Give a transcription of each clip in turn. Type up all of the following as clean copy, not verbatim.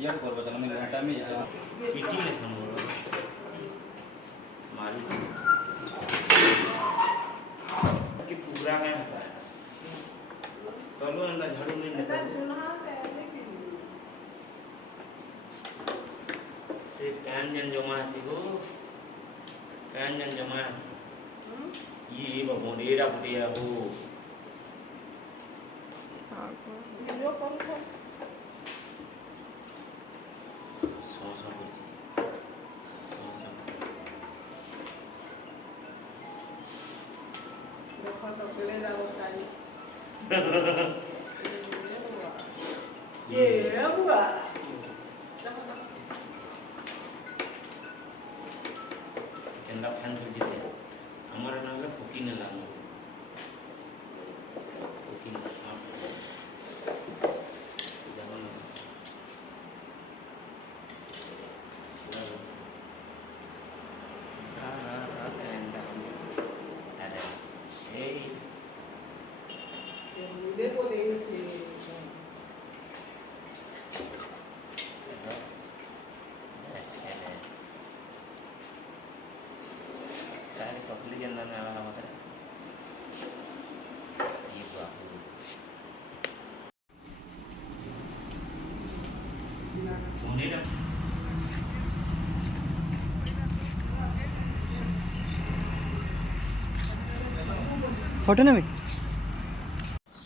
ইয়ার করবো তাহলে আমি ঘাটা আমি পিটি লেসন বড় मारी कि पूरा में होता है चलो अंदर झाड़ू नहीं निकल से कान जन जमा सिगो कान जन जमा ये बबोनेरा बुढ़िया हो चंदा फैन कर देते हमारा नाम है पुकीन लांगो पुकीन का सांप जानो ना पकड़ी जन ना आवा मत ये बाबू सोने ना फोटो ना मिट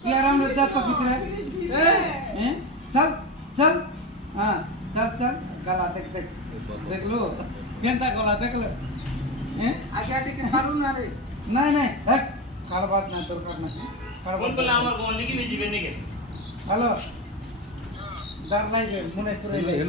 क्या राम रजा तो कितने हैं चल चल हाँ चल चल गला देख देख देख लो केंता गला देख लो हैं आगे टिकट मालूम ना रे नहीं नहीं रख काल बात ना तोर करना कौन बोला हमार को लिखी भेजी बेने के हेलो डर नहीं मुने तुरे